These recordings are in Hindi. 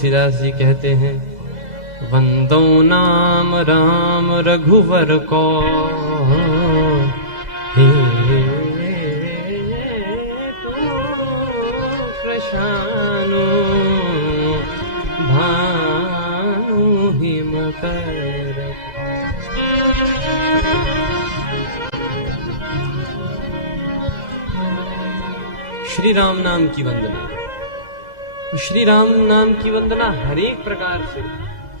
तुलसीदास जी कहते हैं, वंदो नाम राम रघुवर को, हे तू कृशानु भानु हिम कर। श्री राम नाम की वंदना, श्री राम नाम की वंदना हर एक प्रकार से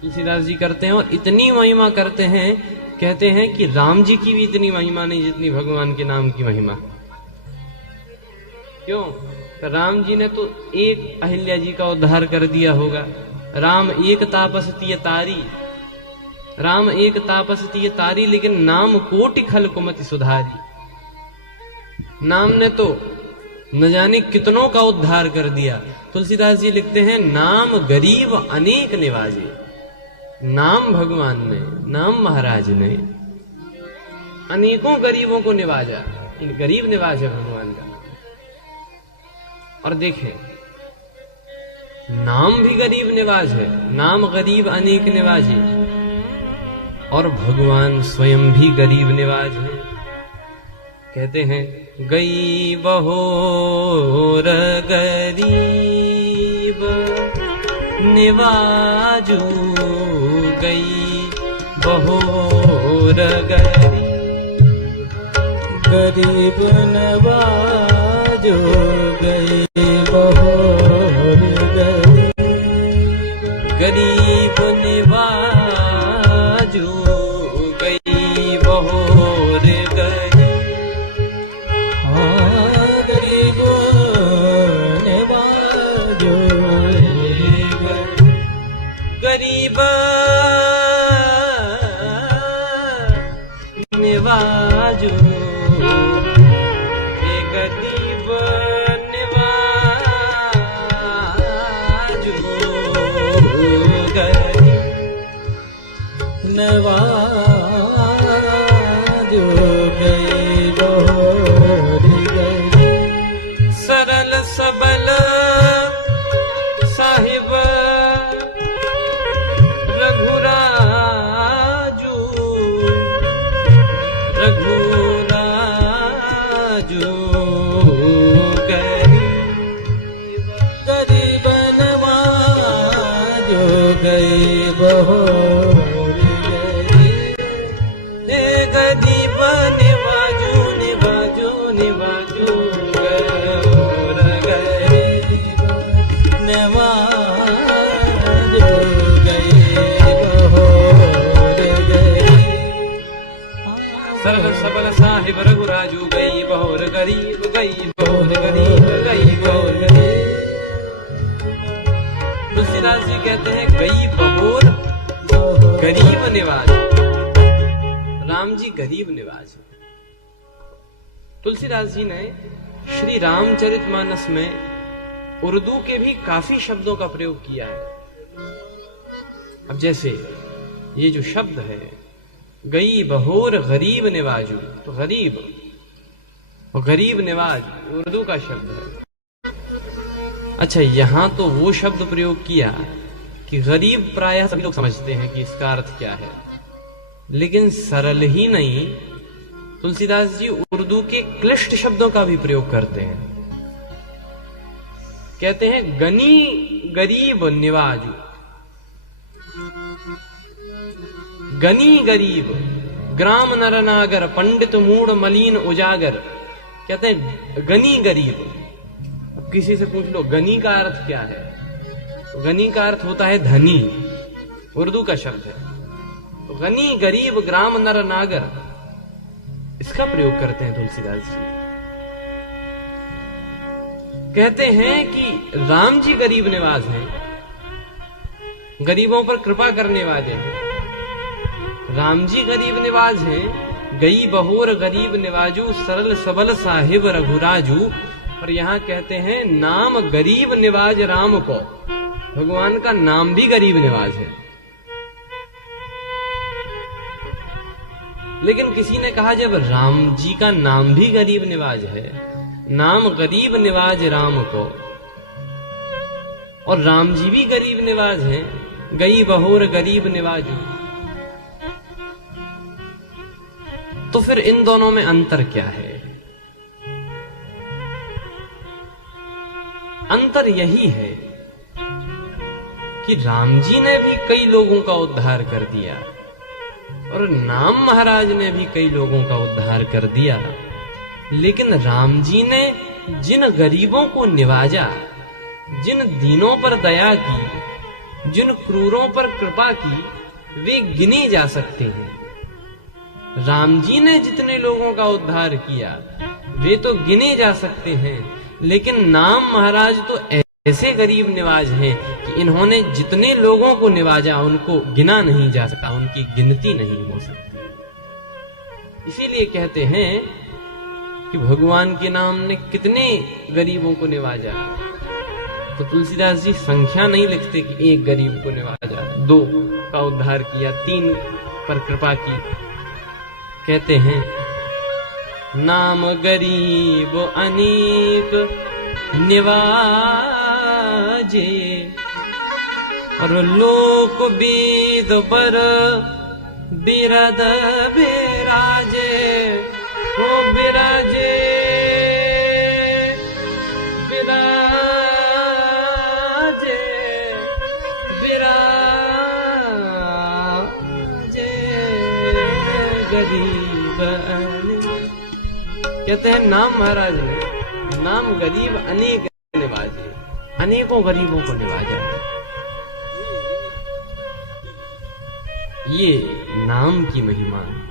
तुलसीदास जी करते हैं और इतनी महिमा करते हैं, कहते हैं कि राम जी की भी इतनी महिमा नहीं जितनी भगवान के नाम की महिमा। क्यों? राम जी ने तो एक अहिल्या जी का उद्धार कर दिया होगा। राम एक तापस तिय तारी, राम एक तापस तिय तारी, लेकिन नाम कोटि खल कुमति सुधारी। नाम ने तो न जाने कितनों का उद्धार कर दिया। तुलसीदास जी लिखते हैं, नाम गरीब अनेक निवाजे। नाम भगवान ने, नाम महाराज ने अनेकों गरीबों को निवाजा। इन गरीब निवाज है भगवान का नाम। और देखें, नाम भी गरीब निवाज है, नाम गरीब अनेक निवाजे, और भगवान स्वयं भी गरीब निवाज है। कहते हैं, गई बहोर गरीब निवाजू, गई बहोर गरीब नवाजो, गई बहोर गरीब निवाजो, गई बहोर गरीब निवाजो, गरीब निवाजो, गरीब नवाजो, गरीब सरल सबल साहिब रघुराजू, रघुराजू, गरीब गरीब नवाजो, गरीब गरीब निवाजो, निवाजो, निवाजो, गरीब निवाजो, सरल सबल साहिब रघुराजू, गई बहोर गरीब, गई बहोर गरीब, गई बहोर गरीब। तुलसीदास जी कहते हैं, गई बहोर गरीब निवाज। राम जी गरीब निवाज। तुलसीदास जी ने श्री रामचरितमानस में उर्दू के भी काफी शब्दों का प्रयोग किया है। अब जैसे ये जो शब्द है, गई बहोर गरीब निवाजू, तो गरीब और गरीब निवाज उर्दू का शब्द है। अच्छा, यहां तो वो शब्द प्रयोग किया कि गरीब प्रायः सभी लोग समझते हैं कि इसका अर्थ क्या है, लेकिन सरल ही नहीं, तुलसीदास जी उर्दू के क्लिष्ट शब्दों का भी प्रयोग करते हैं। कहते हैं, गनी गरीब निवाजू, गनी गरीब, ग्राम नरनागर, पंडित मूढ़ मलीन उजागर। कहते हैं गनी गरीब। अब किसी से पूछ लो गनी का अर्थ क्या है, तो गनी का अर्थ होता है धनी, उर्दू का शब्द है। तो गनी गरीब ग्राम नरनागर, इसका प्रयोग करते हैं तुलसीदास जी। कहते हैं कि राम जी गरीब निवाज हैं, गरीबों पर कृपा करने वाले हैं। राम जी गरीब निवाज हैं, गई बहोर गरीब निवाजू, सरल सबल साहिब रघुराजू। और यहां कहते हैं, नाम गरीब निवाज राम को, भगवान का नाम भी गरीब निवाज है। लेकिन किसी ने कहा, जब राम जी का नाम भी गरीब निवाज है, नाम गरीब निवाज राम को, और राम जी भी गरीब निवाज हैं, गई बहोर गरीब निवाजी। तो फिर इन दोनों में अंतर क्या है? अंतर यही है कि राम जी ने भी कई लोगों का उद्धार कर दिया और नाम महाराज ने भी कई लोगों का उद्धार कर दिया, लेकिन राम जी ने जिन गरीबों को निवाजा, जिन दीनों पर दया की, जिन क्रूरों पर कृपा की, वे गिने जा सकते हैं। राम जी ने जितने लोगों का उद्धार किया वे तो गिने जा सकते हैं, लेकिन नाम महाराज तो ऐसे गरीब निवाज हैं कि इन्होंने जितने लोगों को निवाजा उनको गिना नहीं जा सका, उनकी गिनती नहीं हो सकती। इसीलिए कहते हैं कि भगवान के नाम ने कितने गरीबों को निवाजा। तो तुलसीदास जी संख्या नहीं लिखते कि एक गरीब को निवाजा, 2 का उद्धार किया, 3 पर कृपा की। कहते हैं नाम गरीब अनेक निवाजे और लोक वेद पर बिरद बिराजे, ओ बिराजे बिराजे बिराजे गरीब अनेक। कहते हैं नाम महाराज ने, नाम गरीब अनेक निवाजे, अनेकों गरीबों को निवाजा है। ये नाम की महिमा है।